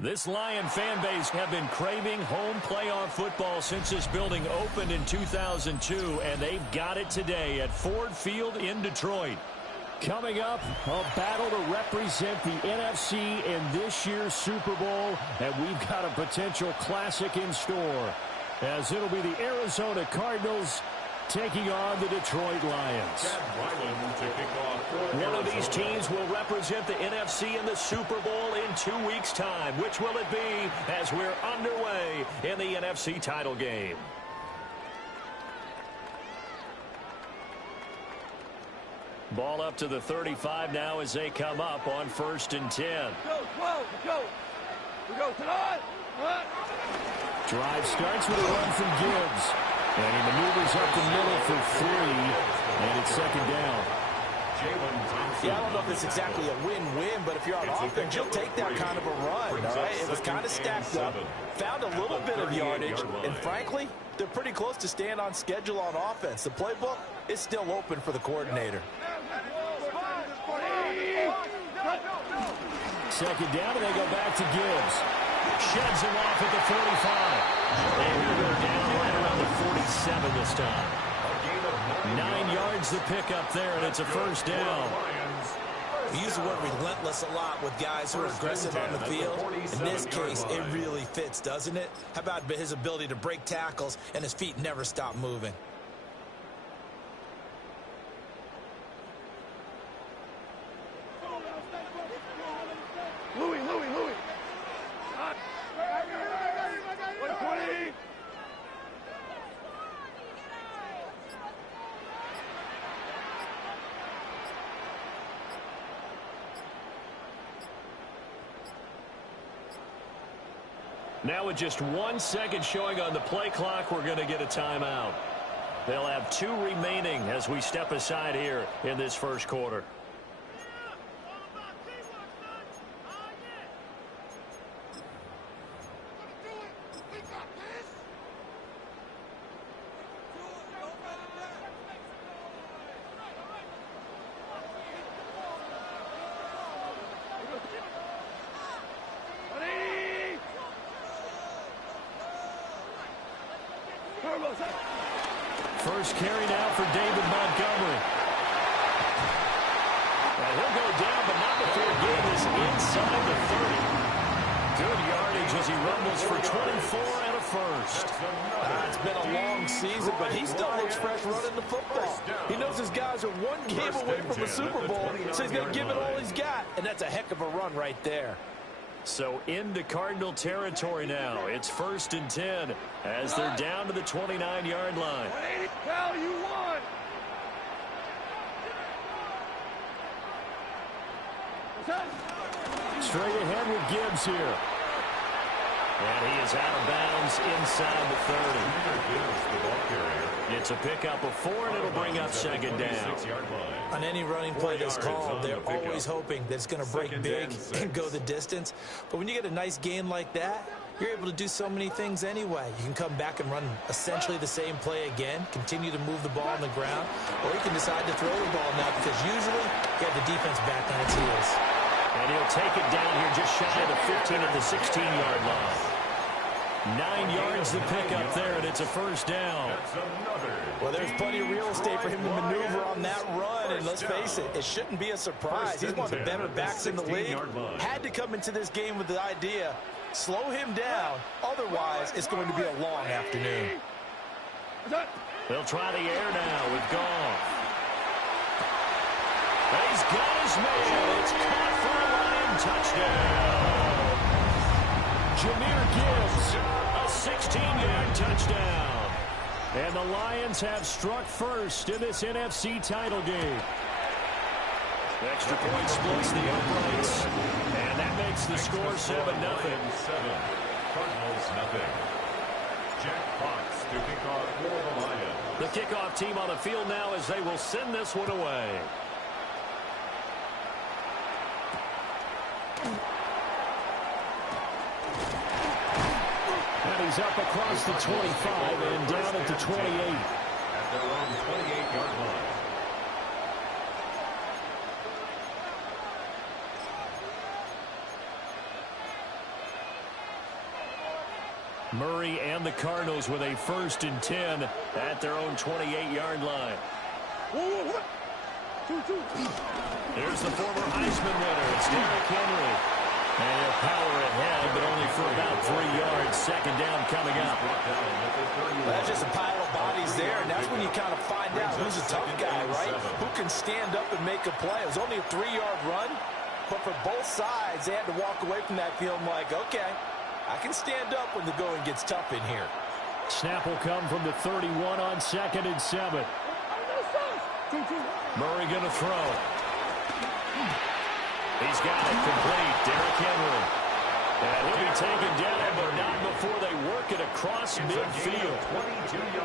This Lion fan base have been craving home playoff football since this building opened in 2002, and they've got it today at Ford Field in Detroit. Coming up, a battle to represent the NFC in this year's Super Bowl, and we've got a potential classic in store, as it'll be the Arizona Cardinals taking on the Detroit Lions. One of these teams will represent the NFC in the Super Bowl in 2 weeks' time. Which will it be as we're underway in the NFC title game? Ball up to the 35 now as they come up on 1st and 10. Drive starts with a run from Gibbs. And he maneuvers up the middle for 3, and it's 2nd down. Yeah, I don't know if it's exactly a win-win, but if you're on offense, you'll take that kind of a run, all right? It was kind of stacked up, found a little bit of yardage, and frankly, they're pretty close to staying on schedule on offense. The playbook is still open for the coordinator. 2nd down, and they go back to Gibbs. Sheds him off at the 45. And he'll go down right around the 47 this time. 9 yards the pick up there, and it's a 1st down. We use the word relentless a lot with guys who are aggressive on the field. In this case, it really fits, doesn't it? How about his ability to break tackles and his feet never stop moving? Now with just 1 second showing on the play clock, we're going to get a timeout. They'll have 2 remaining as we step aside here in this first quarter. First carry now for David Montgomery. And he'll go down, but not before getting this inside the 30. Good yardage as he rumbles for 24 and a first. It's been a long season, but he still looks fresh running the football. He knows his guys are 1 game away from a Super Bowl, so he's going to give it all he's got, and that's a heck of a run right there. So into Cardinal territory now. It's 1st and 10 as they're down to the 29-yard line. Hell, you won! Straight ahead with Gibbs here. And he is out of bounds inside the 30. It's a pickup of 4, and it'll bring up 2nd down. On any running play that's called, they're always hoping that it's going to break big and go the distance. But when you get a nice gain like that, you're able to do so many things anyway. You can come back and run essentially the same play again, continue to move the ball on the ground, or you can decide to throw the ball now because usually you have the defense back on its heels. And he'll take it down here just shy of the 15 at the 16-yard line. 9 yards the pickup there, and it's a 1st down. Well, there's plenty of real estate for him to maneuver on that run, and let's face it, it shouldn't be a surprise. He's one of the better backs in the league. Had to come into this game with the idea, slow him down, otherwise it's going to be a long afternoon. They'll try the air now with Goff. He's got his man. It's caught for a Lion touchdown. Jahmyr Gibbs, a 16-yard touchdown. And the Lions have struck first in this NFC title game. Extra point splits the uprights, and that makes the score 7-0. Cardinals nothing. Jack Fox to kick off for the Lions. The kickoff team on the field now as they will send this one away. And he's up across the 25 and down at the 28. At their own 28-yard line. Murray and the Cardinals with a 1st and 10 at their own 28-yard line. Here's the former Heisman winner. It's Derrick Henry. And he'll power ahead, but only for about 3 yards. 2nd down coming up. That's just a pile of bodies there, and that's when you kind of find out who's a tough guy, right? Who can stand up and make a play. It was only a 3-yard run, but for both sides, they had to walk away from that feeling like, okay, I can stand up when the going gets tough in here. Snap will come from the 31 on 2nd and 7. Murray going to throw. He's got it complete. Derrick Henry. And he'll be taken down, but not before they work it across midfield.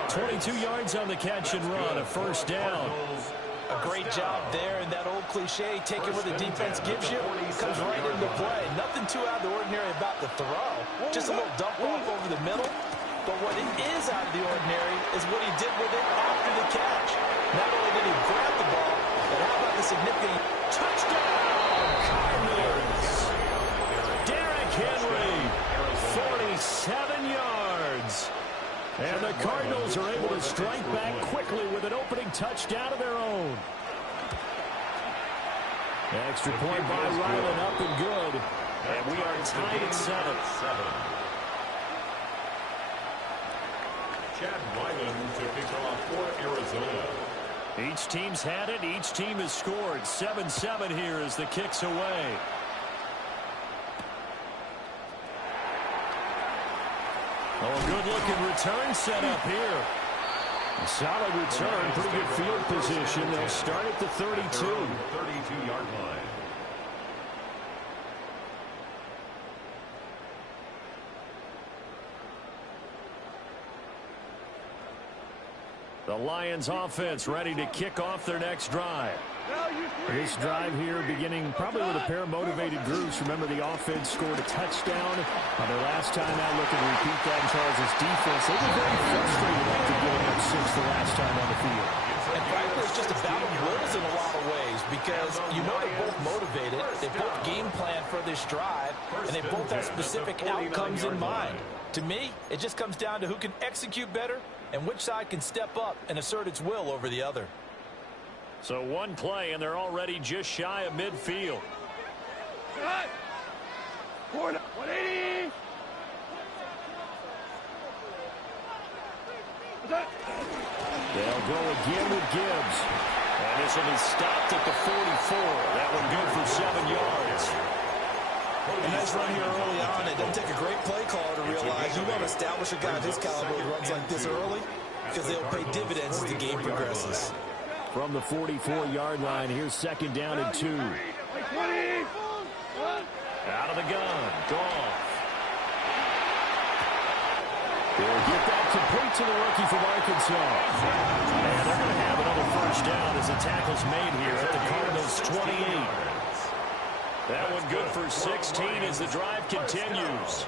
22 yards on the catch and run, a 1st down. A great job there, and that old cliche, taking what the defense gives you, comes right into play. Nothing too out of the ordinary about the throw. Just a little dump off over the middle. But what it is out of the ordinary is what he did with it after the catch. Not only did he grab the ball, but how about the significant touchdown? Cardinals. Derrick Henry, 47 yards. And the Cardinals are able to strike back quickly with an opening touchdown of their own. Extra point by Ryland, up and good. And we are tied at 7. Chad Ryland to kick off for Arizona. Each team's had it. Each team has scored. 7-7 here as the kick's away. Oh, good-looking return set up here. A solid return, pretty good field position. They'll start at the 32. 32-yard line. The Lions offense ready to kick off their next drive. This drive here beginning probably with a pair of motivated groups. Remember, the offense scored a touchdown on their last time out. Looking to repeat that in Charles' defense. They were very frustrated after giving up 6 the last time on the field. And frankly, it's just a battle of wills in a lot of ways because you know they're both motivated. They both game plan for this drive, and they both have specific outcomes in mind. To me, it just comes down to who can execute better and which side can step up and assert its will over the other. So one play, and they're already just shy of midfield. 180. They'll go again with Gibbs. And this will be stopped at the 44. That one good for 7 yards. A nice run here early on. It doesn't take a great play caller to realize you want to establish a guy of his caliber who runs like this early because they'll pay dividends as the game progresses. From the 44-yard line, here's 2nd down and 2. Out of the gun, Goff. They'll get that complete to the rookie from Arkansas. And they're going to have another 1st down as the tackle's made here at the Cardinals' 28. That one good for 16 as the drive continues.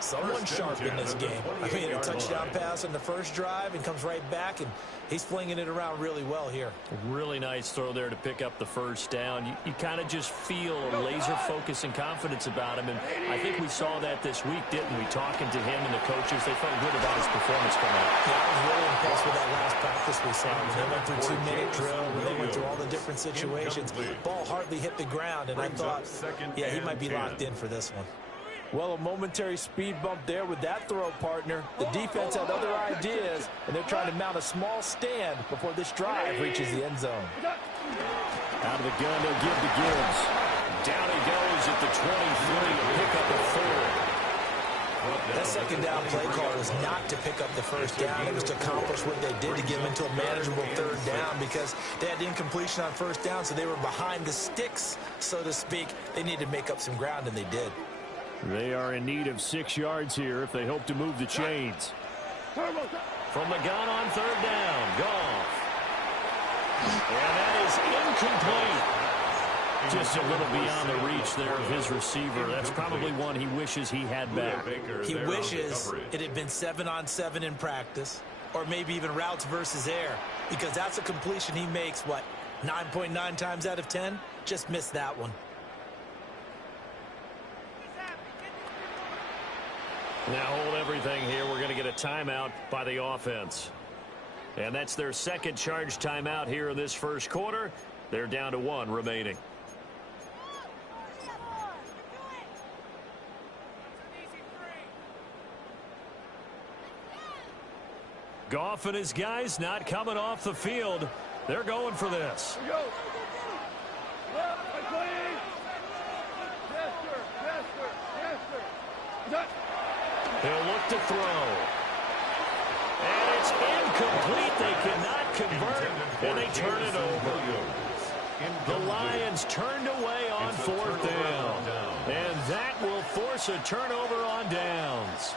Someone sharp in this game. I mean, a touchdown pass on the first drive and comes right back, and he's flinging it around really well here. Really nice throw there to pick up the 1st down. You kind of just feel a laser focus and confidence about him, and I think we saw that this week, didn't we? Talking to him and the coaches, they felt good about his performance coming up. Yeah, I was really impressed with that last practice we saw. When they went through 2-minute drill, when they went through all the different situations, ball hardly hit the ground, and I thought, yeah, he might be locked in for this one. Well, a momentary speed bump there with that throw, partner. The defense had other ideas, and they're trying to mount a small stand before this drive reaches the end zone. Out of the gun, they'll give to Gibbs. Down he goes at the 23 to pick up a 4. That 2nd down play call was not to pick up the 1st down. It was to accomplish what they did to get them into a manageable 3rd down because they had incompletion on 1st down, so they were behind the sticks, so to speak. They needed to make up some ground, and they did. They are in need of 6 yards here if they hope to move the chains. From the gun on 3rd down, Goff. And that is incomplete. Just a little beyond the reach there of his receiver. That's probably one he wishes he had back. He wishes it had been 7-on-7 in practice, or maybe even routes versus air, because that's a completion he makes, what, 9.9 times out of 10? Just missed that one. Now hold everything here, we're going to get a timeout by the offense. And that's their second charge timeout here in this first quarter. They're down to 1 remaining. Goff and his guys not coming off the field. They're going for this. He'll look to throw. And it's incomplete. They cannot convert, and they turn it over. The Lions turned away on 4th down. And that will force a turnover on downs.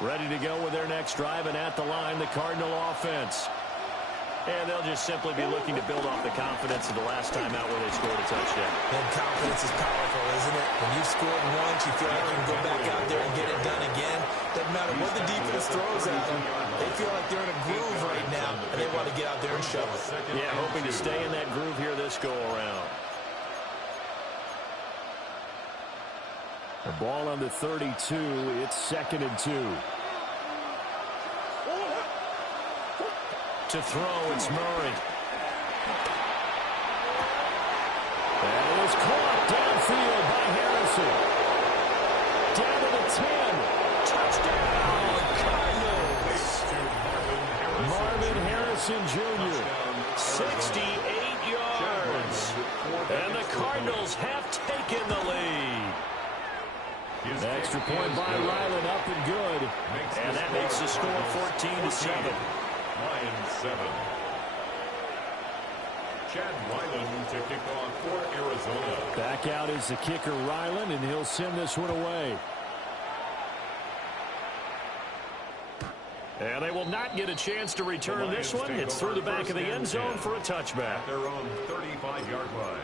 Ready to go with their next drive, and at the line, the Cardinal offense. And they'll just simply be looking to build off the confidence of the last time out where they scored a touchdown. And confidence is powerful, isn't it? When you've scored once, you feel like you can go back out there and get it done again. Doesn't matter what the defense throws at them. They feel like they're in a groove right now, and they want to get out there and show it. Yeah, hoping to stay in that groove here this go-around. The ball on the 32. It's 2nd and 2. To throw, it's Murray. And it is caught downfield by Harrison. Down to the 10. Touchdown, Cardinals. Marvin Harrison Jr. 68 yards. And the Cardinals have taken the lead. Extra point by Ryland, up and good. And that makes the score 14-7. Lions 7. Chad Ryland to kick off for Arizona. Back out is the kicker, Ryland, and he'll send this one away. And they will not get a chance to return this one. It's through the back of the end zone for a touchback. Their own 35-yard line.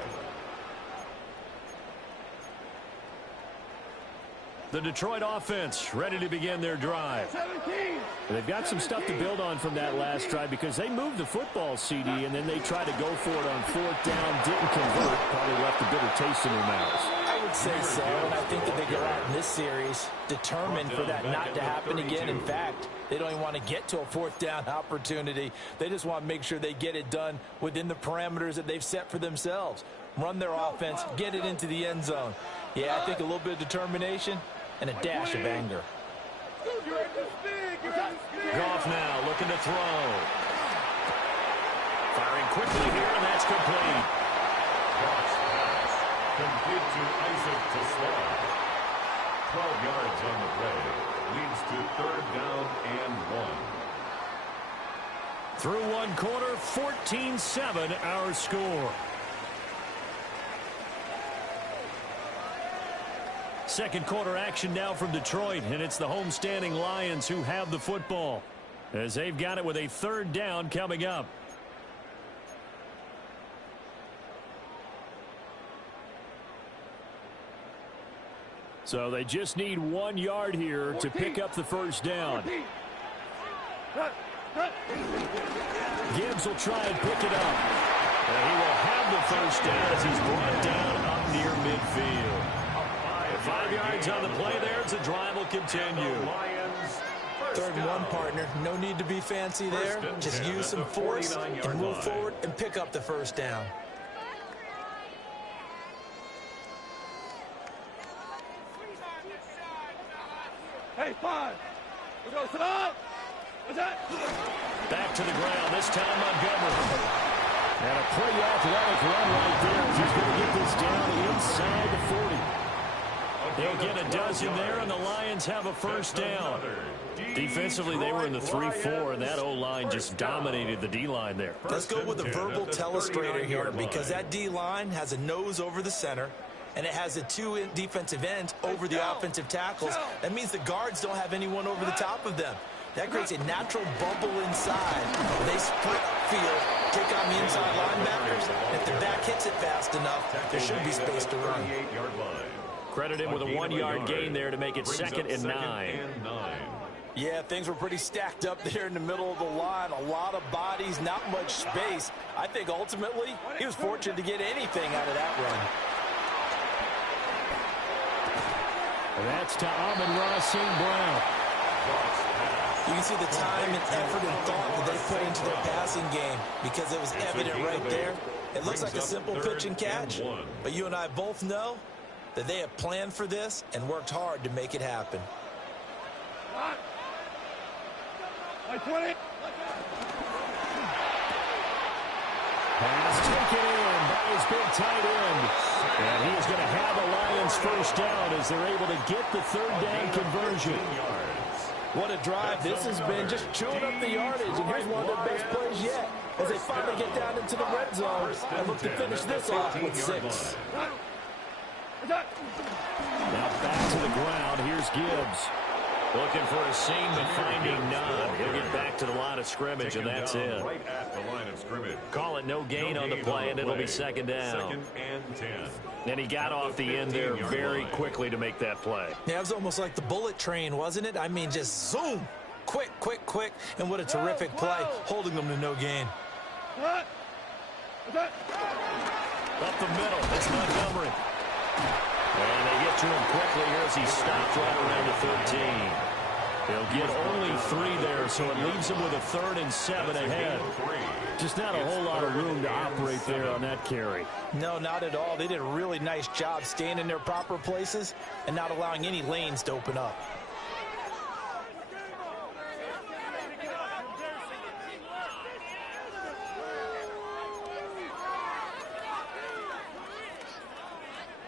The Detroit offense ready to begin their drive. 17. They've got some stuff to build on from that last drive because they moved the football, CD, and then they tried to go for it on 4th down, didn't convert, probably left a bitter taste in their mouths. I would say so, and I think that they go out in this series determined for that not to happen again. In fact, they don't even want to get to a 4th down opportunity. They just want to make sure they get it done within the parameters that they've set for themselves. Run their offense, get it into the end zone. Yeah, I think a little bit of determination and a dash of anger. Goff now looking to throw. Firing quickly here, and that's complete. Goff's pass complete to Isaac to Sloan. 12 yards on the play. Leads to 3rd down and 1. Through one quarter, 14-7 our score. Second quarter action now from Detroit, and it's the homestanding Lions who have the football as they've got it with a 3rd down coming up. So they just need 1 yard here to pick up the 1st down. Gibbs will try and pick it up. And he will have the 1st down as he's brought down up near midfield. 5 yards on the play there as the drive will continue. 3rd and 1, partner. No need to be fancy there. Just use some force and move forward and pick up the 1st down. Hey, 5. We go, sit up. Back to the ground, this time Montgomery. And a pretty athletic run right there as he's going to get this down inside the 40. They'll get a dozen there, and the Lions have a 1st down. Defensively, they were in the 3-4, and that O-line just dominated the D-line there. Let's go with a verbal telestrator here because that D-line has a nose over the center, and it has the 2 defensive ends over the offensive tackles. That means the guards don't have anyone over the top of them. That creates a natural bubble inside. They sprint upfield, take on the inside linebackers. If the back hits it fast enough, there should be space to run. Credit him with a 1 yard gain there to make it 2nd and 9. Yeah, things were pretty stacked up there in the middle of the line. A lot of bodies, not much space. I think ultimately he was fortunate to get anything out of that run. And that's to Amon-Ra St. Brown. You can see the time and effort and thought that they put into their passing game because it was evident right there. It looks like a simple pitch and catch, but you and I both know that they have planned for this and worked hard to make it happen. Pass taken in by his big tight end. And he is going to have the Lions first down as they're able to get the third down conversion. What a drive this has been, just chewing up the yardage. And here's one of their best plays yet as they finally get down into the red zone and look to finish this off with 6. Now back to the ground. Here's Gibbs. Looking for a seam, but finding none. He'll get back to the line of scrimmage, and that's it. Right at the line of scrimmage. Call it no gain on the play, and it'll be second down. Second and 10. And he got off the end there very quickly to make that play. Yeah, it was almost like the bullet train, wasn't it? I mean, just zoom. Quick, quick, quick. And what a terrific play, holding them to no gain. Up the middle, it's Montgomery. And they get to him quickly here as he stopped right around the 13. He'll get only 3 there, so it leaves him with a 3rd and 7 ahead. Just not a whole lot of room to operate there on that carry. No, not at all. They did a really nice job staying in their proper places and not allowing any lanes to open up.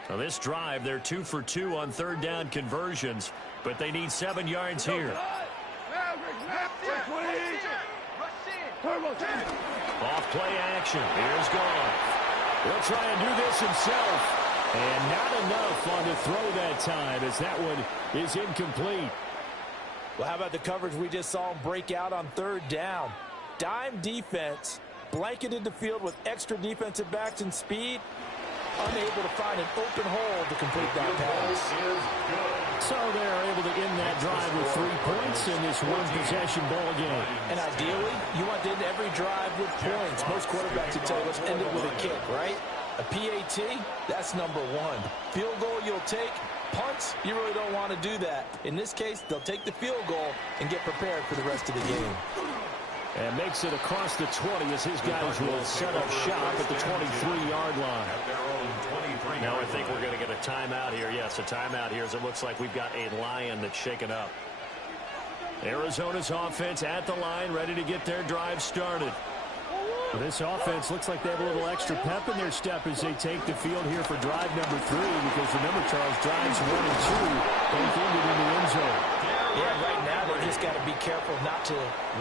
Now this drive, they're 2 for 2 on third down conversions, but they need 7 yards here. Off play action. Here's Goff. He'll try and do this himself. And not enough on the throw that time as that one is incomplete. Well, how about the coverage we just saw him break out on third down? Dime defense, blanketed the field with extra defensive backs and speed. Unable to find an open hole to complete that pass. So they're able to end that drive with 3 points in this one-possession ball game. And ideally, you want to end every drive with points. Most quarterbacks would tell you, let's end it with a kick, right? A PAT, that's number 1. Field goal you'll take. Punts, you really don't want to do that. In this case, they'll take the field goal and get prepared for the rest of the game. And makes it across the 20 as his guys will set up shop at the 23-yard line. Now I think we're going to get a timeout here. Yes, a timeout here as it looks like we've got a Lion that's shaken up. Arizona's offense at the line, ready to get their drive started. Well, this offense looks like they have a little extra pep in their step as they take the field here for drive number 3, because remember, Charles, drives 1 and 2 both ended in the end zone. Yeah, right now they just got to be careful not to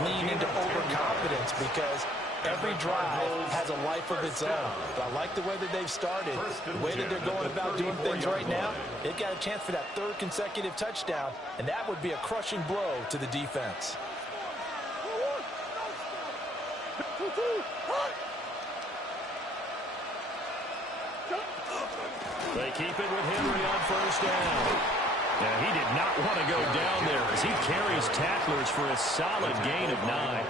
lean into overconfidence because every drive has a life of its own. But I like the way that they've started, the way that they're going about doing things right now. They've got a chance for that 3rd consecutive touchdown, and that would be a crushing blow to the defense. They keep it with Henry on first down. Now, he did not want to go down there as he carries tacklers for a solid gain of 9.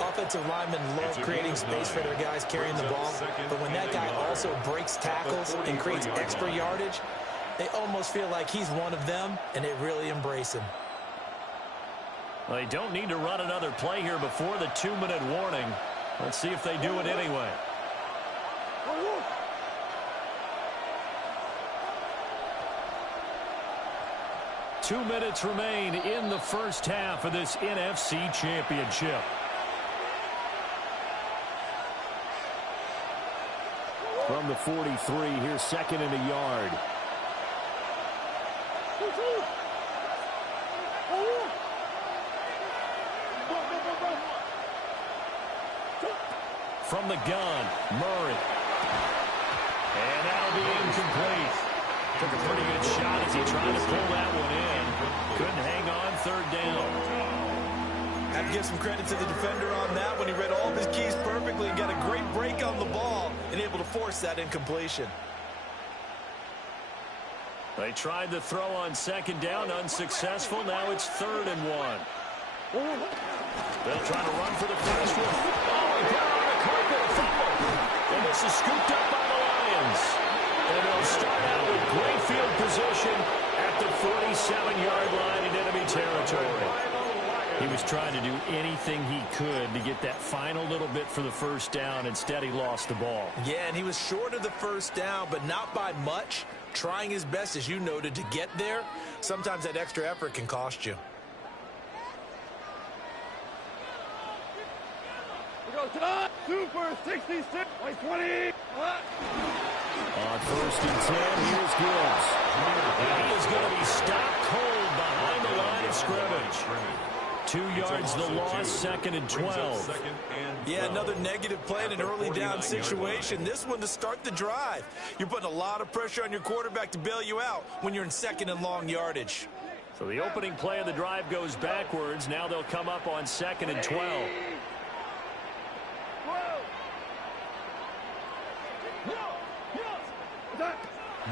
Offensive linemen love creating space for their guys carrying the ball, but when that guy also breaks tackles and creates extra yardage, they almost feel like he's one of them, and they really embrace him. Well, they don't need to run another play here before the 2-minute warning. Let's see if they do it anyway. Two minutes remain in the first half of this NFC Championship. From the 43, here's 2nd and a yard. From the gun, Murray. And that'll be incomplete. Took a pretty good shot as he tried to pull that one in. Couldn't hang on, 3rd down. Have to give some credit to the defender on that when he read all of his keys perfectly and got a great break on the ball and able to force that incompletion. They tried the throw on 2nd down, unsuccessful. Now it's 3rd and 1. They'll try to run for the first one. Oh, he got on a carpet, a fumble. And this is scooped up by the Lions. And they'll start out with great field position at 37-yard line in enemy territory. He was trying to do anything he could to get that final little bit for the first down. Instead, he lost the ball. Yeah, and he was short of the first down, but not by much. Trying his best, as you noted, to get there. Sometimes that extra effort can cost you. We go to Super 66 by 20. On first and 10, here's Gibbs. And he is going to be stopped cold behind the line of scrimmage. 2 yards the loss, second and 12. Yeah, another negative play in an early down situation. This one to start the drive. You're putting a lot of pressure on your quarterback to bail you out when you're in second and long yardage. So the opening play of the drive goes backwards. Now they'll come up on second and 12.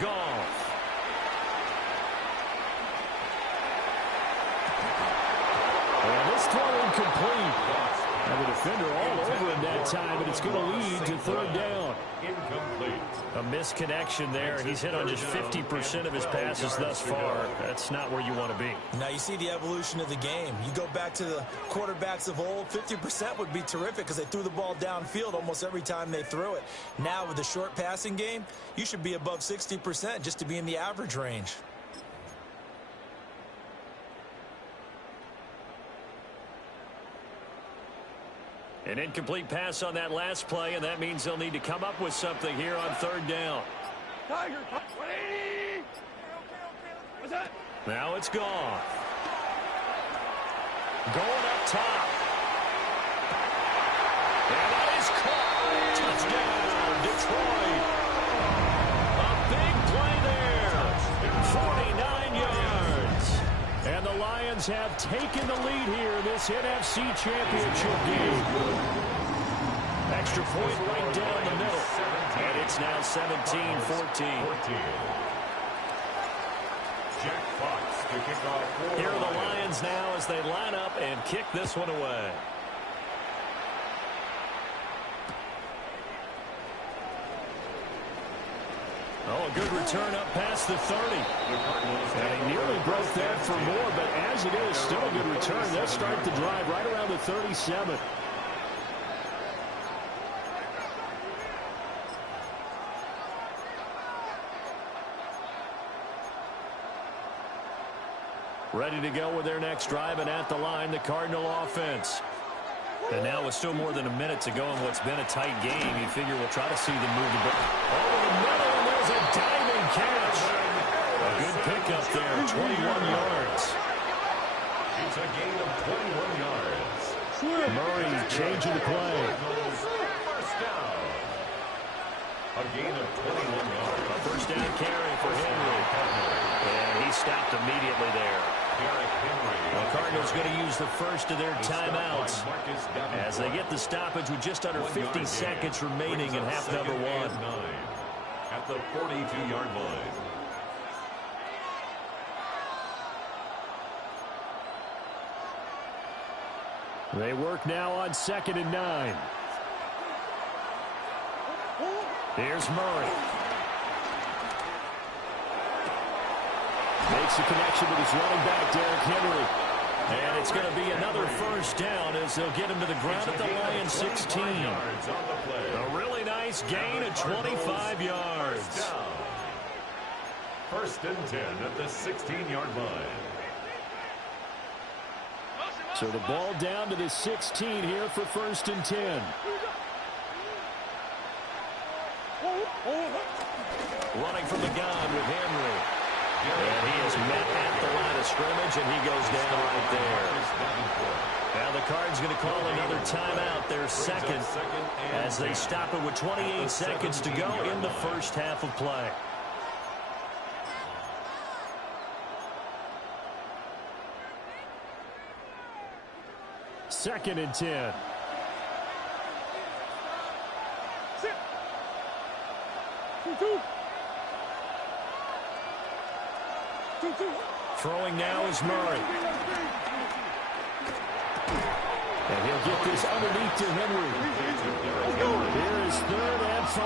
Goff. And this throw incomplete. And the defender all over him that time, but it's going to lead to third down. Incomplete. A misconnection there. He's hit on just 50% of his passes thus far. That's not where you want to be. Now you see the evolution of the game. You go back to the quarterbacks of old, 50% would be terrific because they threw the ball downfield almost every time they threw it. Now with the short passing game, you should be above 60% just to be in the average range. An incomplete pass on that last play, and that means they'll need to come up with something here on third down. Tiger, 180. What's that? Now it's Goff. Going up top. And that is caught. Touchdown, Detroit. A big play there. 49 yards. And the Lions have taken the lead here in this NFC Championship game. Extra point right down the middle. And it's now 17-14. Jack Fox to kick off. Here are the Lions now as they line up and kick this one away. Oh, a good return up past the 30. And he nearly broke that for more, but as it is, still a good return. They'll start the drive right around the 37. Ready to go with their next drive, and at the line, the Cardinal offense. And now with still more than a minute to go in what's been a tight game, you figure we'll try to see them move the ball over the middle, and there's a diving catch. A good pickup there, 21 yards. It's a gain of 21 yards. Murray changing the play. First down. A gain of 21 yards. A first down carry for Henry. And he stopped immediately there. The Cardinals going to use the first of their timeouts as they get the stoppage with just under 50 seconds remaining in half number one. At the 42-yard line. They work now on 2nd and 9. Here's Murray. Makes the connection with his running back, Derrick Henry. And it's going to be another first down as they'll get him to the ground at the Lions 16. A really nice gain of 25 yards. First and 10 at the 16-yard line. So the ball down to the 16 here for first and 10. Running from the gun with Henry. And he is met at the line of scrimmage, and he goes down right there. Now the Cards going to call another timeout, their second, as they stop it with 28 seconds to go in the first half of play. Second and 10. Throwing now is Murray. And he'll get this underneath to Henry. Here is 3rd and 5.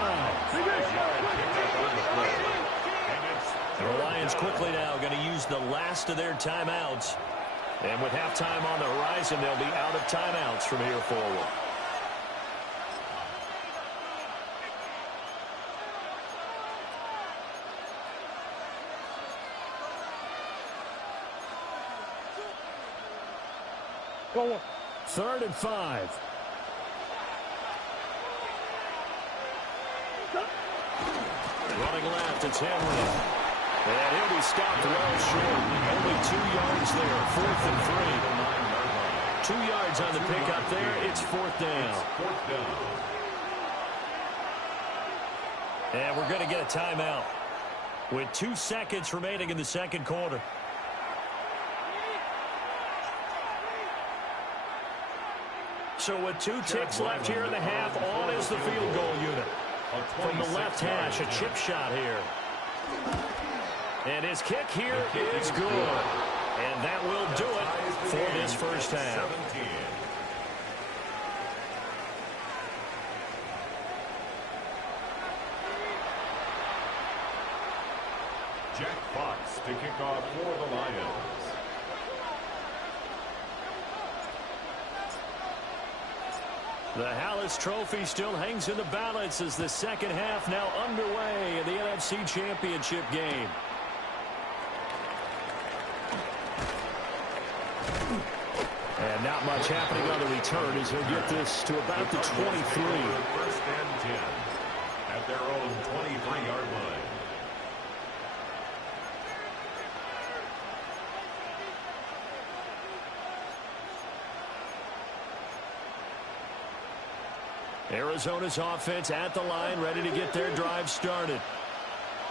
And it's The Lions quickly now going to use the last of their timeouts. And with halftime on the horizon, they'll be out of timeouts from here forward. Go. 3rd and 5. Running left, it's Henry. And he'll be stopped well short. Only 2 yards there, 4th and 3. 2 yards on the pickup there. It's 4th down. And we're going to get a timeout with 2 seconds remaining in the second quarter. So with 2 ticks left here in the half, on is the field goal unit. From the left hash, a chip shot here. And his kick here is good. And that will do it for this first half. Jack Fox to kick off for the Lions. The Hallis Trophy still hangs in the balance as the second half now underway in the NFC Championship game. And not much happening on the return as he'll get this to about the 23. 1st and 10 at their own 23-yard line. Arizona's offense at the line, ready to get their drive started.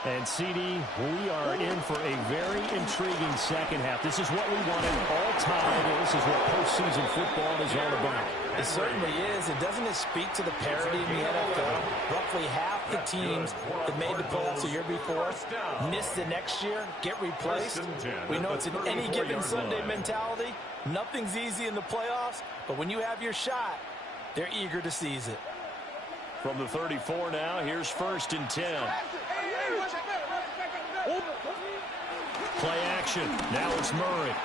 And, CD, we are in for a very intriguing second half. This is what we wanted all time. This is what postseason football is all about. It certainly is. And doesn't it speak to the parity in the NFL? Roughly half the teams that made the playoffs the year before miss the next year, get replaced. We know it's an any given Sunday mentality. Nothing's easy in the playoffs, but when you have your shot, they're eager to seize it. From the 34 now, here's 1st and 10. Play action. Now it's Murray.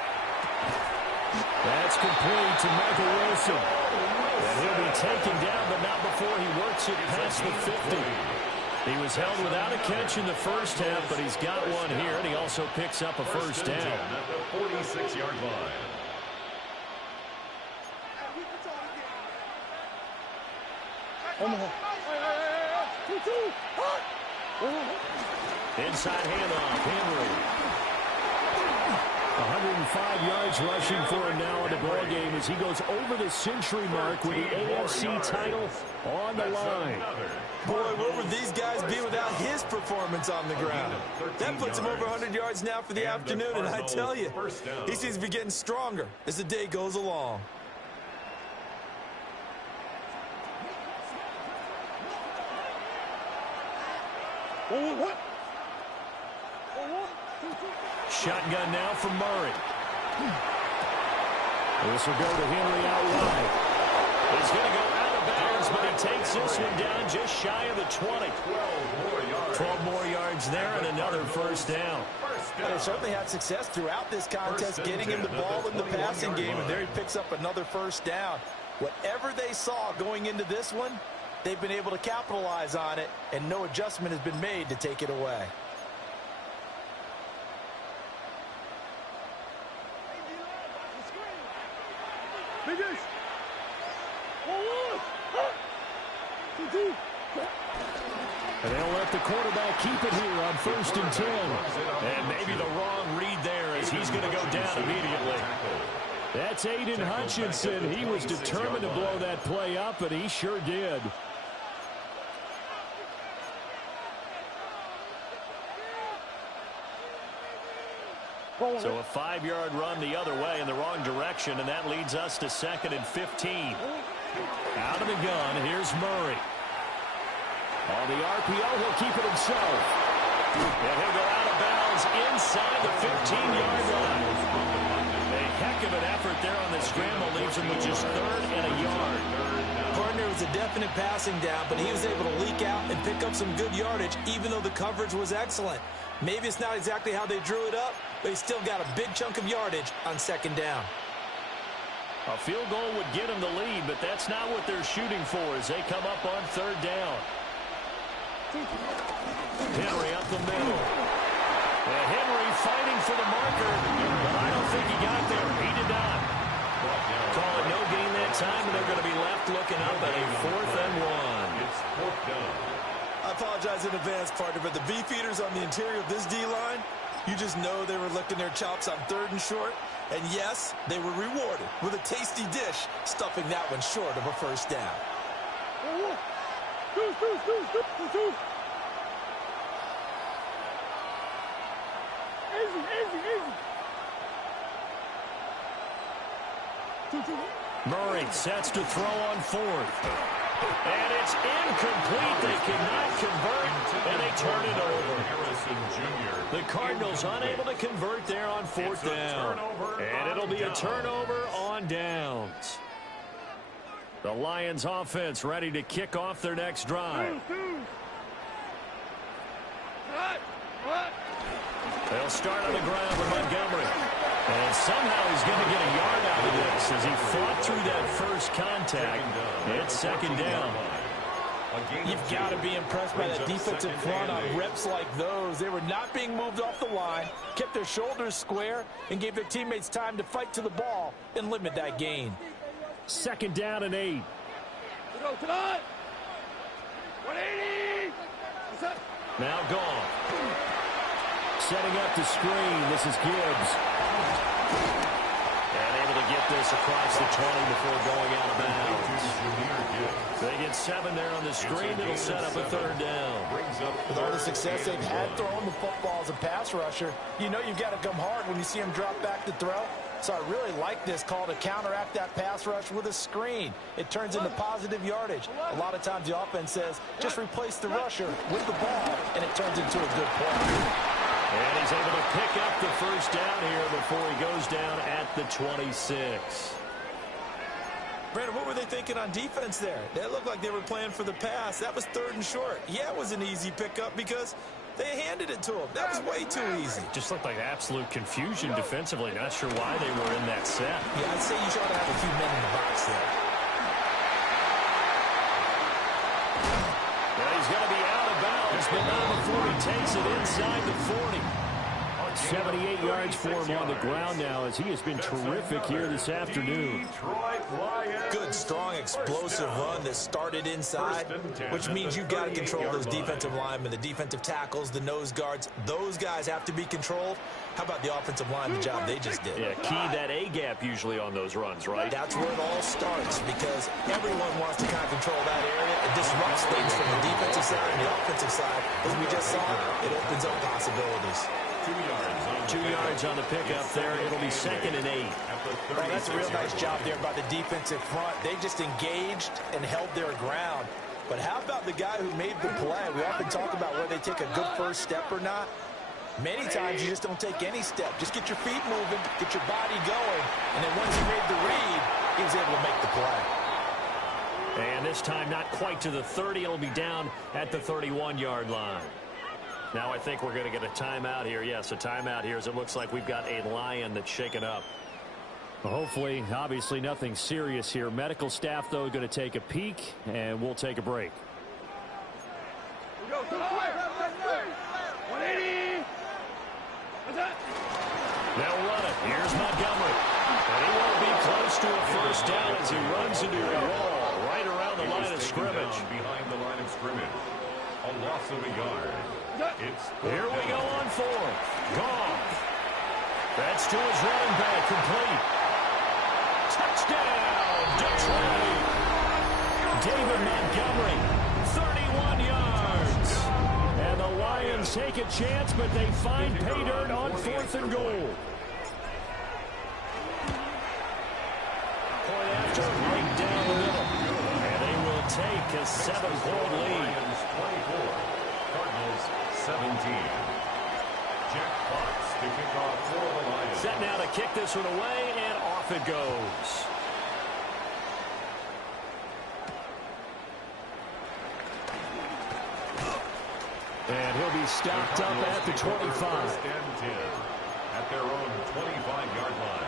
That's complete to Michael Wilson. And he'll be taken down, but not before he works it past the 50. He was held without a catch in the first half, but he's got one here, and he also picks up a first down. At the 46-yard line. Inside handoff, Henry. 105 yards rushing for him now in the ball game as he goes over the century mark with the AFC title on the line. Boy, where would these guys be without his performance on the ground? That puts him over 100 yards now for the afternoon, and I tell you, he seems to be getting stronger as the day goes along. Shotgun now for Murray. This will go to Henry out wide. He's going to go out of bounds, but he takes this one down just shy of the 20. 12 more yards there and another first down. They certainly had success throughout this contest getting him the ball in the passing game, and there he picks up another first down. Whatever they saw going into this one, they've been able to capitalize on it, and no adjustment has been made to take it away. And they'll let the quarterback keep it here on 1st and 10. And maybe the wrong read there as he's going to go down immediately. That's Aiden Hutchinson. He was determined to blow that play up, and he sure did. So a 5-yard run the other way in the wrong direction, and that leads us to 2nd and 15. Out of the gun, here's Murray. On the RPO, he'll keep it himself. And he'll go out of bounds inside the 15-yard line. A heck of an effort there on the scramble leaves him with just 3rd and a yard. Partner, was a definite passing down, but he was able to leak out and pick up some good yardage, even though the coverage was excellent. Maybe it's not exactly how they drew it up, but he still got a big chunk of yardage on second down. A field goal would get them the lead, but that's not what they're shooting for as they come up on third down. Henry up the middle. And Henry fighting for the marker, but I don't think he got there. He did not. Call it no gain that time, and they're going to be left looking up at a 4th and 1. It's 4th down. I apologize in advance, partner, but the beefeaters on the interior of this D-line, you just know they were licking their chops on 3rd and short. And yes, they were rewarded with a tasty dish, stuffing that one short of a first down. Murray sets to throw on 4th. And it's incomplete. They cannot convert, and they turn it over. Harrison Jr. The Cardinals unable to convert there on 4th down. And it'll be a turnover on downs. The Lions offense ready to kick off their next drive. They'll start on the ground with Montgomery. And somehow he's going to get a yard out of this as he fought through that first contact. It's 2nd down. You've got to be impressed by that defensive front on reps like those. They were not being moved off the line, kept their shoulders square, and gave their teammates time to fight to the ball and limit that gain. 2nd down and 8. Now gone. Setting up the screen. This is Gibbs. And able to get this across the 20 before going out of bounds. They get 7 there on the screen. It'll set up a 3rd down. With all the success they've had throwing the football as a pass rusher, you know you've got to come hard when you see him drop back to throw. So I really like this call to counteract that pass rush with a screen. It turns into positive yardage. A lot of times the offense says, just replace the rusher with the ball, and it turns into a good play. And he's able to pick up the first down here before he goes down at the 26. Brandon, what were they thinking on defense there? They looked like they were playing for the pass. That was 3rd and short. Yeah, it was an easy pickup because they handed it to him. That was way too easy. Just looked like absolute confusion defensively. Not sure why they were in that set. Yeah, I'd say you should have a few men in the box there. Well, he's going to be out of bounds, but not before he takes it inside the 40. 78 yards for him on the ground now as he has been terrific here this afternoon. Good, strong, explosive run that started inside, which means you've got to control those defensive linemen, the defensive tackles, the nose guards. Those guys have to be controlled. How about the offensive line, the job they just did? Yeah, key that A-gap usually on those runs, right? That's where it all starts because everyone wants to kind of control that area. It disrupts things from the defensive side and the offensive side. As we just saw, it opens up possibilities. 2 yards on the pickup there. It'll be 2nd and 8. Oh, that's a real nice job there by the defensive front. They just engaged and held their ground. But how about the guy who made the play? We often talk about whether they take a good first step or not. Many times you just don't take any step. Just get your feet moving, get your body going, and then once he made the read, he was able to make the play. And this time not quite to the 30. It'll be down at the 31-yard line. Now I think we're going to get a timeout here. Yes, a timeout here as it looks like we've got a Lion that's shaken up. Well, hopefully, obviously nothing serious here. Medical staff, though, going to take a peek, and we'll take a break. They'll run it. Here's Montgomery. And he won't be close to a first down as he runs into a wall right around the line of scrimmage. Behind the line of scrimmage. A loss of a yard. Here we go on 4th. Gone. That's to his running back, complete. Touchdown, Detroit. David Montgomery, 31 yards. And the Lions take a chance, but they find pay dirt on 4th and goal. Point after, right down the middle. And they will take a 7-point lead. 24. Cardinals 17. Jack Fox to kick off for the Lions. Set now to kick this one away, and off it goes. And he'll be stopped up at the 25. First and 10 at their own 25-yard line.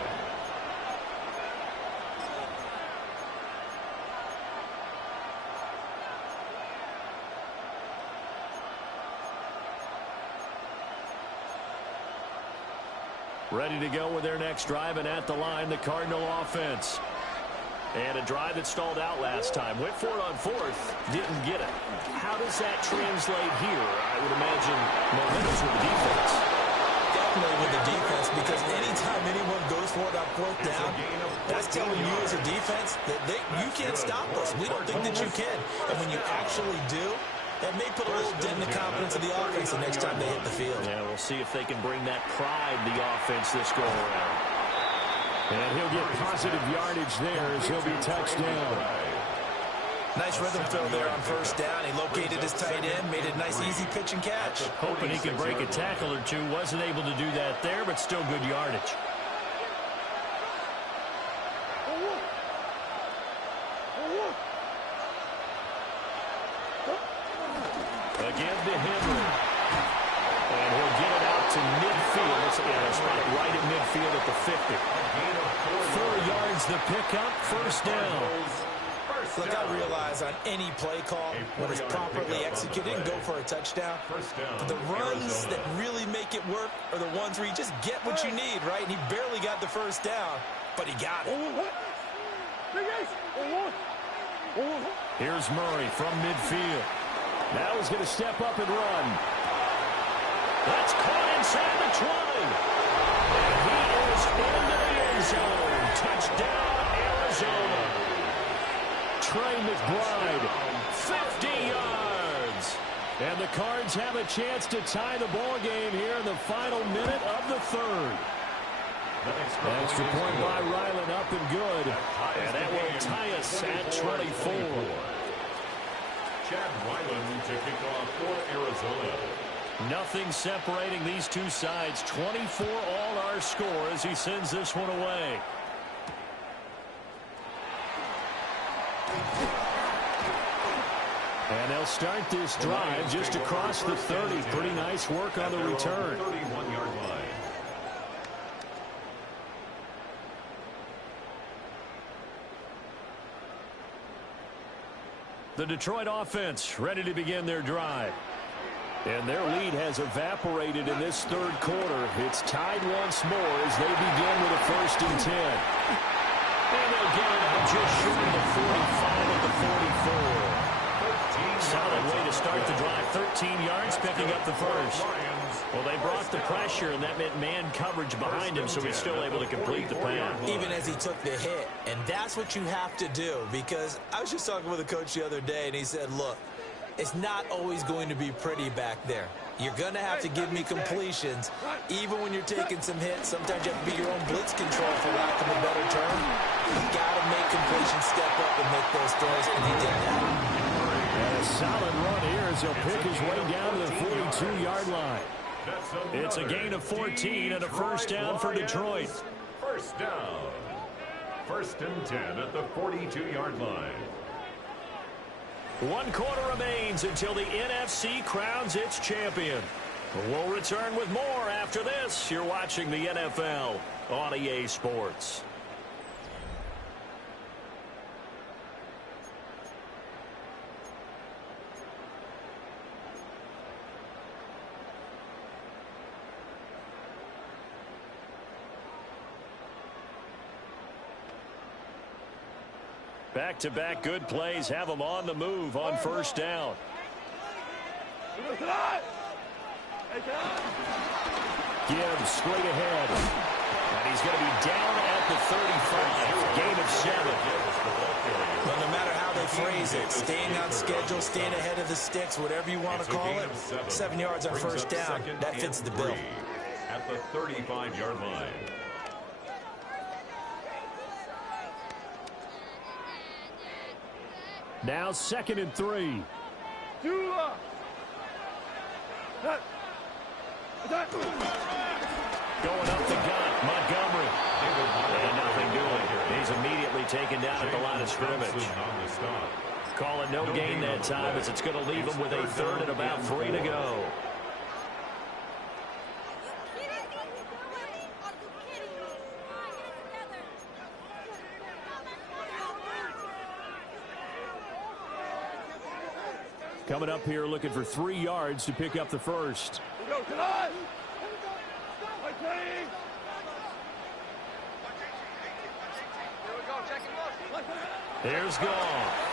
Ready to go with their next drive, and at the line, the Cardinal offense. And a drive that stalled out last time. Went for it on fourth, didn't get it. How does that translate here? I would imagine momentum's with the defense. Definitely with the defense, because anytime anyone goes for it on fourth down, that's telling you as a defense that you can't stop us. We don't think that you can. And when you actually do, that may put a little dent in the confidence of the offense the next time they hit the field. Yeah, we'll see if they can bring that pride to the offense this go-around. And he'll get positive yardage there as he'll be touched down. Nice rhythm fill there on first down. He located his tight end, made a nice easy pitch and catch. Hoping he could break a tackle or two. Wasn't able to do that there, but still good yardage. Again to Henry. And he'll get it out to midfield. It's right at midfield at the 50. 4 yards the pickup, first down. Look, I realize on any play call, when it's properly executed, go for a touchdown. But the runs that really make it work are the ones where you just get what you need, right? And he barely got the first down, but he got it. Here's Murray from midfield. Now he's going to step up and run. That's caught inside the 20. And he is into the end zone. Touchdown, Arizona. Trey McBride, 50 yards. And the Cards have a chance to tie the ball game here in the final minute of the third. Extra point by Ryland, up and good. And that will tie us at 24. Chad Ryland to kick off for Arizona. Nothing separating these two sides. 24 all our score as he sends this one away. And they'll start this drive just across the 30. Pretty nice work on the return. 31-yard line. The Detroit offense ready to begin their drive. And their lead has evaporated in this third quarter. It's tied once more as they begin with a 1st and 10. And they'll get it out just short of the 45 at the 44. Solid way to start the drive. 13 yards, picking up the first. Well, they brought the pressure, and that meant man coverage behind him, so he's still able to complete the pass. Even as he took the hit. And that's what you have to do, because I was just talking with a coach the other day, and he said, look, it's not always going to be pretty back there. You're going to have to give me completions, even when you're taking some hits. Sometimes you have to be your own blitz control, for lack of a better term. You got to make completions step up and make those throws, and he did that. And a solid run here as he'll pick his way down to the 42-yard line. It's a gain of 14 and a first down for Detroit. First down. 1st and 10 at the 42-yard line. 1 quarter remains until the NFC crowns its champion. We'll return with more after this. You're watching the NFL on EA Sports. Back-to-back good plays have them on the move on first down. Gibbs straight ahead. And he's going to be down at the 35. Gain of 7. Well, no matter how they phrase it, staying on schedule, staying ahead of the sticks, whatever you want to call it, 7 yards on first down, that fits the bill. At the 35-yard line. Now 2nd and 3. Going up the gut, Montgomery. And nothing doing. He's immediately taken down at the line of scrimmage. On the stop. Call it no gain that time as it's going to leave him with a 3rd and about 3 to go. Coming up here looking for 3 yards to pick up the first. We go tonight. Right, team. Here's Goff.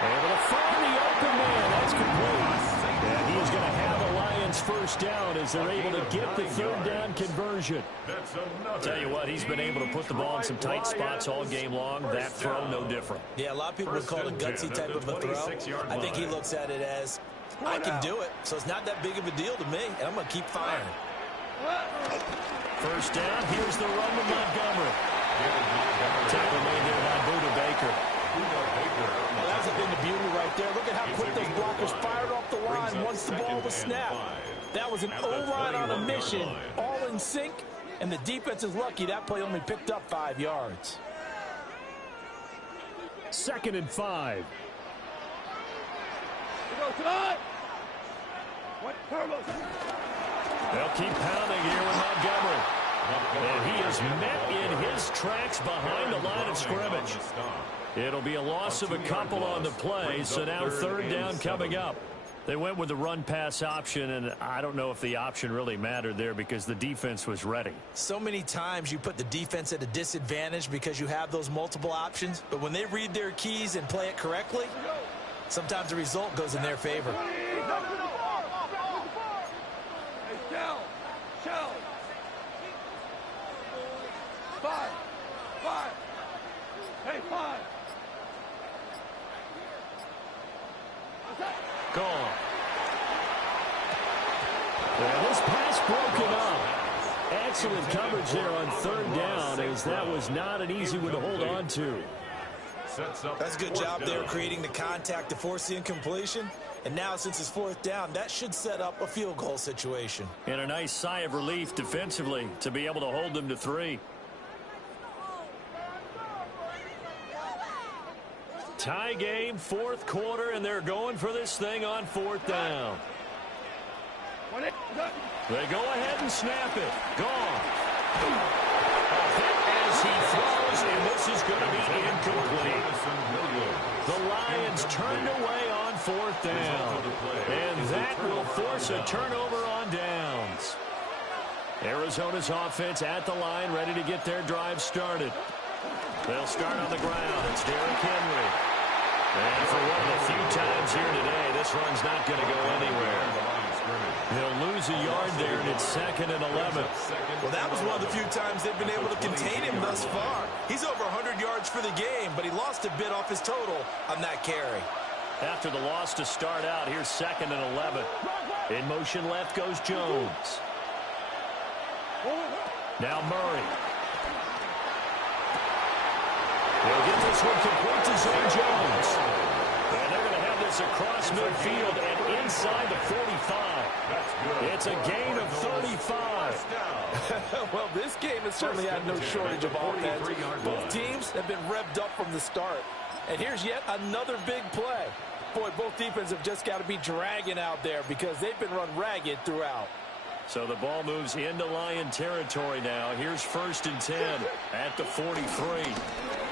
Able to find the open man. That's complete. And he's going to have the Lions first down as they're able to get the 3rd down conversion. Tell you what, he's been able to put the ball in some tight spots all game long. That throw, no different. Yeah, a lot of people would call it a gutsy type of a throw. I think he looks at it as, I can do it, so it's not that big of a deal to me, and I'm going to keep firing. First down, here's the run with Montgomery. Tackle made there by Buda Baker. Well, that's a thing of beauty right there. Look at how quick those blockers fired off the line once the ball was snapped. That was an O-line on a mission, all in sync, and the defense is lucky that play only picked up 5 yards. 2nd and 5. We go tonight. They'll keep pounding here with Montgomery. And he is met in his tracks behind the line of scrimmage. It'll be a loss of a couple on the play, so now 3rd down coming up. They went with the run-pass option, and I don't know if the option really mattered there because the defense was ready. So many times you put the defense at a disadvantage because you have those multiple options, but when they read their keys and play it correctly, sometimes the result goes in their favor. Shell. 5. Hey, 5. Gone. Well, this pass broken up. Excellent coverage there on 3rd down, as that was not an easy one to hold on to. That's a good job there creating the contact to force the incompletion. And now, since it's 4th down, that should set up a field goal situation. And a nice sigh of relief defensively to be able to hold them to 3. Tie game, 4th quarter, and they're going for this thing on 4th down. They go ahead and snap it. Gone. As he throws, and this is going to be incomplete. The Lions turned away on 4th down. And that will force a turnover on downs. Arizona's offense at the line, ready to get their drive started. They'll start on the ground. It's Derrick Henry. And for one of the few times here today, this run's not going to go anywhere. They'll lose a yard there, and it's 2nd and 11. Well, that was one of the few times they've been able to contain him thus far. He's over 100 yards for the game, but he lost a bit off his total on that carry. After the loss to start out, here's 2nd and 11. In motion left goes Jones. Now Murray. He'll get this one complete to Zay Jones. And they're going to have this across midfield and inside the 45. It's a gain of 35. Well, this game has certainly had no shortage of offense. Both teams have been revved up from the start. And here's yet another big play. Boy, both defenses have just got to be dragging out there because they've been run ragged throughout. So the ball moves into Lion territory now. Here's 1st and 10 at the 43.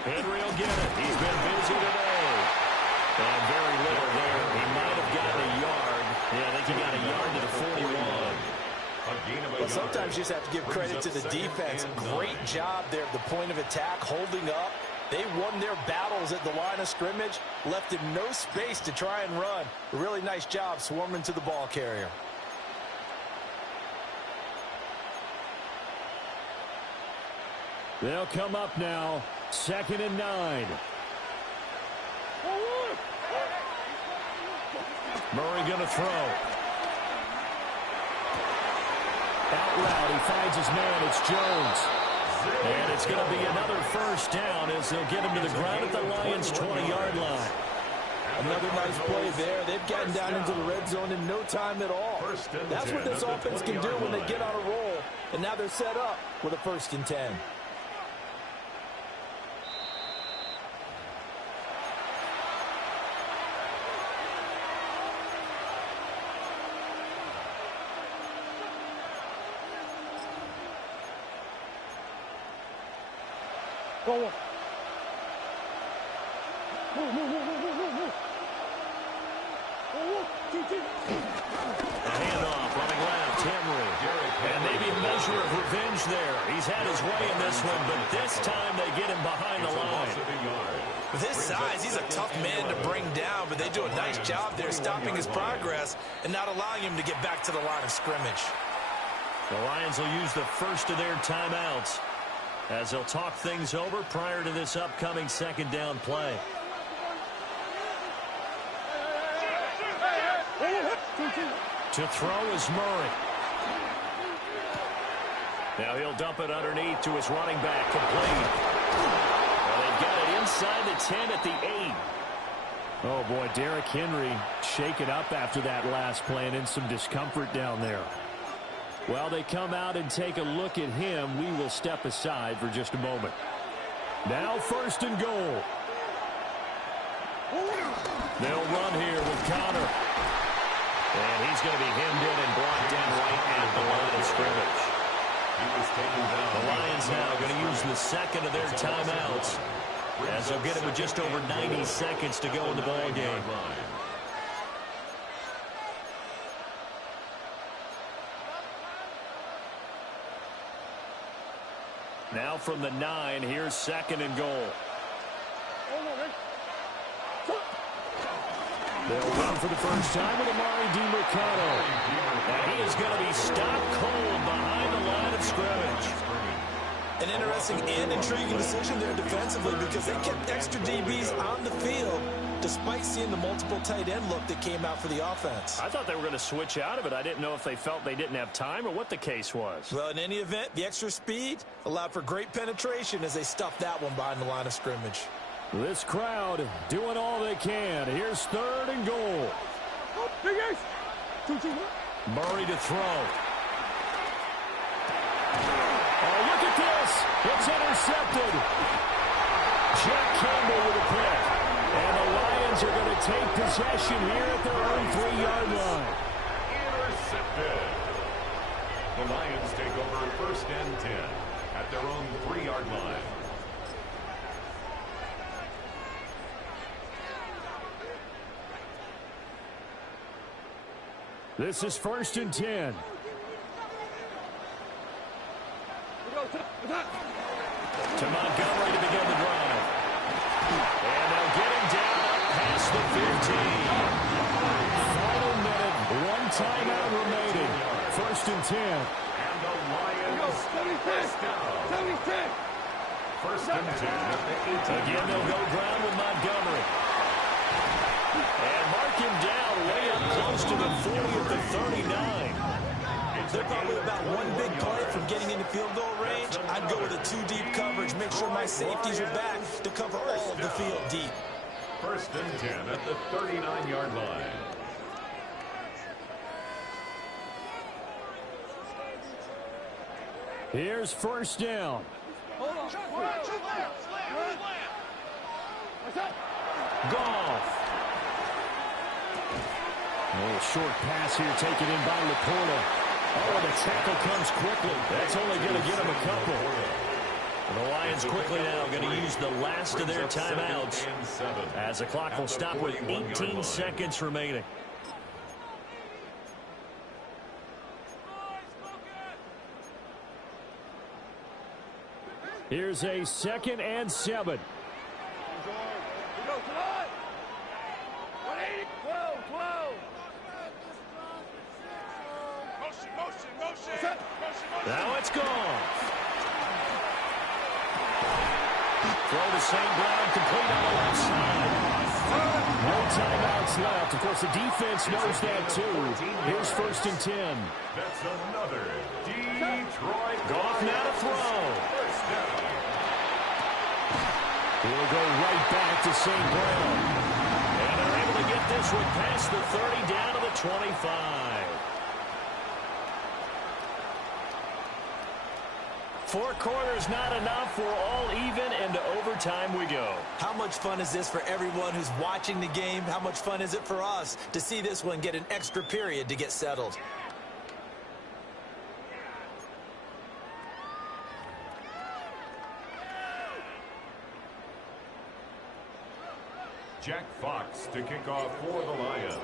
Henry will get it. He's been busy today. And very little there. He might have gotten a yard. Yeah, I think he got a yard to the 41. Well, sometimes you just have to give credit to the defense. Great job there at the point of attack, holding up. They won their battles at the line of scrimmage, left him no space to try and run. A really nice job swarming to the ball carrier. They'll come up now, 2nd and 9. Murray going to throw. Out route, he finds his man. It's Jones. And it's going to be another 1st down as they'll get him to the ground at the Lions' 20-yard line. Another nice play there. They've gotten down into the red zone in no time at all. That's what this offense can do when they get on a roll. And now they're set up with a 1st and 10. Go on. Move. handoff, running left, Henry. And maybe a measure of revenge there. He's had his way in this one, but this time they get him behind the line. With his size, he's a tough man to bring down, but they do a nice job there stopping his progress and not allowing him to get back to the line of scrimmage. The Lions will use the first of their timeouts as they'll talk things over prior to this upcoming second down play. To throw is Murray. Now he'll dump it underneath to his running back, complete. Well, they've got it inside the 10 at the 8. Oh, boy, Derrick Henry shaken up after that last play and in some discomfort down there. While they come out and take a look at him, we will step aside for just a moment. Now 1st and goal. They'll run here with Connor. And he's going to be hemmed in and brought down right at the line of scrimmage. The Lions now going to use the second of their timeouts as they'll get it with just over 90 seconds to go in the ball game. Now from the 9, here's 2nd and goal. They'll run for the first time with Amari DiMercado. And he is going to be stopped cold behind the line of scrimmage. An interesting and intriguing decision there defensively because they kept extra DBs on the field despite seeing the multiple tight end look that came out for the offense. I thought they were going to switch out of it. I didn't know if they felt they didn't have time or what the case was. Well, in any event, the extra speed allowed for great penetration as they stuffed that one behind the line of scrimmage. This crowd doing all they can. Here's 3rd and goal. Murray to throw. Oh, look at this. It's intercepted. Jack Campbell with a pick. And the Lions are going to take possession here at their own 3-yard line. Intercepted. The Lions take over 1st and 10 at their own 3-yard line. This is 1st and 10. To Montgomery to begin the drive. And they'll get him down up past the 15. Final minute, 1 timeout remaining. 1st and 10. And the Lions first down. 1st and 10 at the 18. Again, they'll go ground with Montgomery. And mark him down way up close to the 40 at the 39. They're probably about one big play from getting into field goal range. I'd go with a 2-deep coverage, make sure my safeties are back to cover all of the field deep. 1st and 10 at the 39-yard line. Here's 1st down. Goff. A little short pass here taken in by Laporta. Oh, and the tackle comes quickly. That's only going to get him a couple. And the Lions quickly now going to use the last of their timeouts as the clock will stop with 18 seconds remaining. Here's a 2nd and 7. Now it's gone. Throw to St. Brown, complete on the left side. No timeouts left. Of course, the defense knows that too. Here's 1st and 10. That's another Detroit. Goff now to throw. First down. He'll go right back to St. Brown. And they're able to get this one past the 30 down to the 25. 4 quarters not enough. We're all even, and to overtime we go. How much fun is this for everyone who's watching the game? How much fun is it for us to see this one get an extra period to get settled? Jack Fox to kick off for the Lions.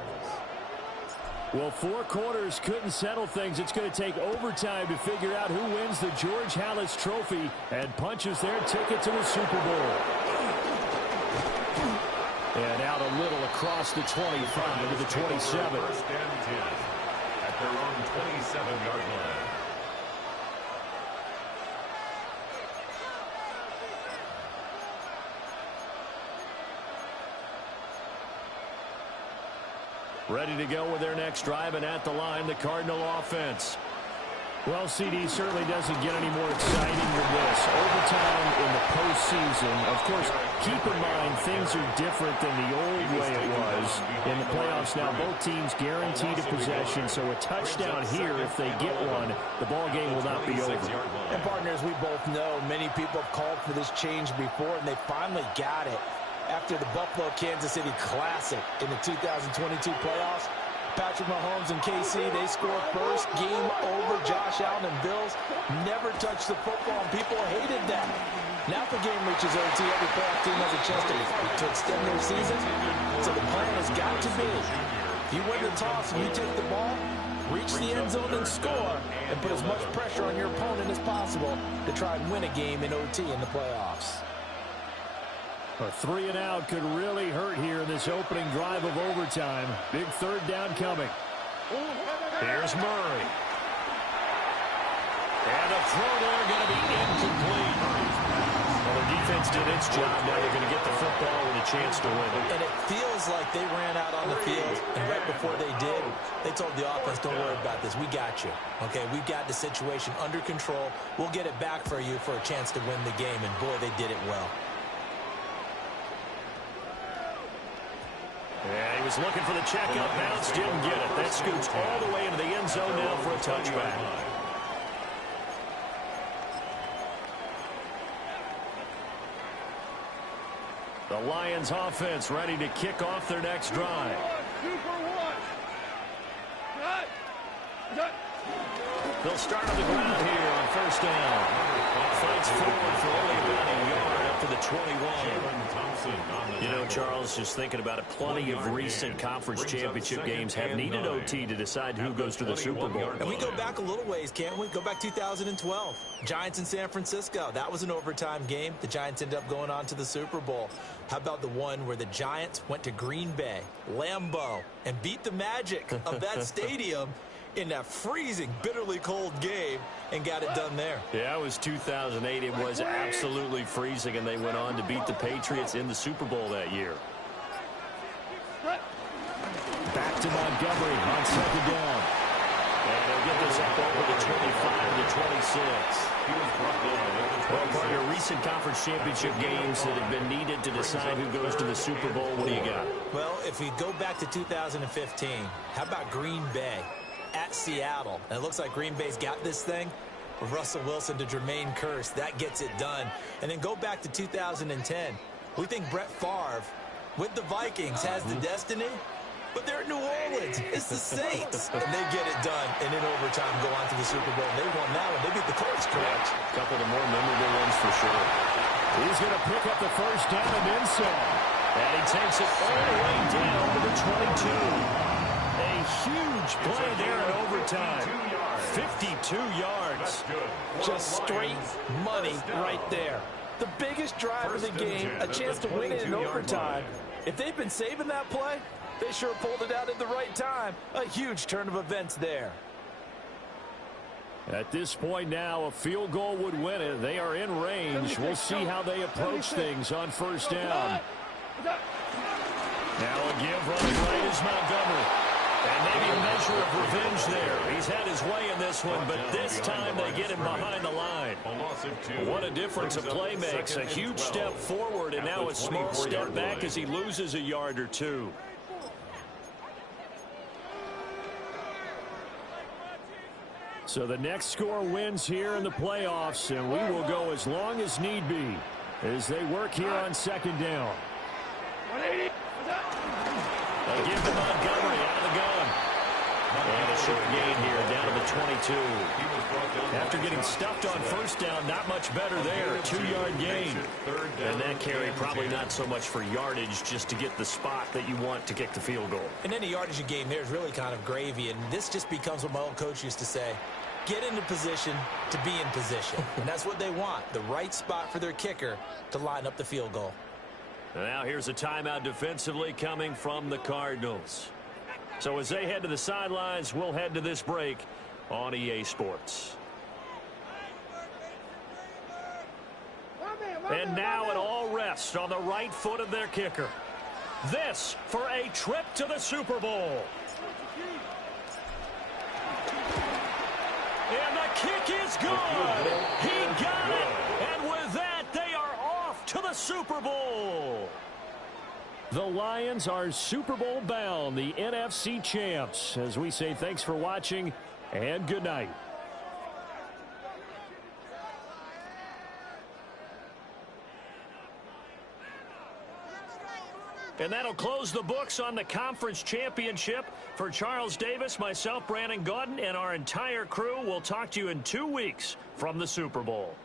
Well, 4 quarters couldn't settle things. It's going to take overtime to figure out who wins the George Halas Trophy and punches their ticket to the Super Bowl. And out a little across the 25 to the 27. First and 10 at their own 27-yard line. Ready to go with their next drive, and at the line, the Cardinal offense. Well, CD certainly doesn't get any more exciting than this. Overtime in the postseason. Of course, keep in mind things are different than the old way it was. In the playoffs now, both teams guaranteed a possession, so a touchdown here, if they get one, the ball game will not be over. And partners, we both know many people have called for this change before, and they finally got it. After the Buffalo-Kansas City Classic in the 2022 playoffs, Patrick Mahomes and KC, they scored first, game over. Josh Allen and Bills never touched the football, and people hated that. Now the game reaches OT, every playoff team has a chance to extend their season. So the plan has got to be, if you win the toss and you take the ball, reach the end zone and score, and put as much pressure on your opponent as possible to try and win a game in OT in the playoffs. A 3 and out could really hurt here in this opening drive of overtime. Big third down coming. Here's Murray. And a throw there going to be incomplete. Well, the defense did its job. Now they're going to get the football with a chance to win it. And it feels like they ran out on the field, and right before they did, they told the offense, don't worry about this. We got you. Okay, we've got the situation under control. We'll get it back for you for a chance to win the game. And, boy, they did it well. Yeah, he was looking for the check up bounce, didn't get it. That scoots all the way into the end zone now for a touchback. The Lions offense ready to kick off their next drive. 2 for 1. They'll start on the ground here on first down. Fights forward for only about a yard up to the 21. You know, Charles, just thinking about it, plenty of recent conference championship games have needed OT to decide who goes to the Super Bowl. And we go back a little ways, can't we? Go back 2012. Giants in San Francisco. That was an overtime game. The Giants ended up going on to the Super Bowl. How about the one where the Giants went to Green Bay, Lambeau, and beat the magic of that stadium in that freezing, bitterly cold game and got it done there. Yeah, it was 2008. It was absolutely freezing, and they went on to beat the Patriots in the Super Bowl that year. Back to Montgomery on second down. And they'll get this up over the 25 to 26. Well, partner, recent conference championship games that have been needed to decide who goes to the Super Bowl. What do you got? Well, if we go back to 2015, how about Green Bay at Seattle? And it looks like Green Bay's got this thing. With Russell Wilson to Jermaine Kearse, that gets it done. And then go back to 2010. We think Brett Favre with the Vikings has the destiny, but they're at New Orleans. It's the Saints. And they get it done. And in overtime, go on to the Super Bowl. They won that one. They beat the Colts, correct? A couple of the more memorable ones for sure. He's going to pick up the first down and then some. And he takes it all the way down to the 22. A huge play there in overtime. 52 yards. Just straight money right there. The biggest drive of the game, a chance to win it in overtime. If they've been saving that play, they sure pulled it out at the right time. A huge turn of events there. At this point now, a field goal would win it. They are in range. We'll see how they approach things on first down. Now a give running right is Montgomery. And maybe a measure of revenge there. He's had his way in this one, but this time they get him behind the line. What a difference a play makes. A huge step forward and now a small step back as he loses a yard or two. So the next score wins here in the playoffs, and we will go as long as need be as they work here on second down. 180. They give to Montgomery out of the gun. And a short gain here, down to the 22. After getting stuffed on first down, not much better there. 2-yard gain. And that carry probably not so much for yardage, just to get the spot that you want to kick the field goal. And any yardage game there is really kind of gravy, and this just becomes what my old coach used to say. Get into position to be in position. And that's what they want, the right spot for their kicker to line up the field goal. Now here's a timeout defensively coming from the Cardinals. So as they head to the sidelines, we'll head to this break on EA Sports. And now it all rests on the right foot of their kicker. This for a trip to the Super Bowl. And the kick is good. He got it. And with that, they are off to the Super Bowl. The Lions are Super Bowl bound, the NFC champs. As we say, thanks for watching and good night. And that'll close the books on the conference championship. For Charles Davis, myself, Brandon Gaudin, and our entire crew, we'll talk to you in 2 weeks from the Super Bowl.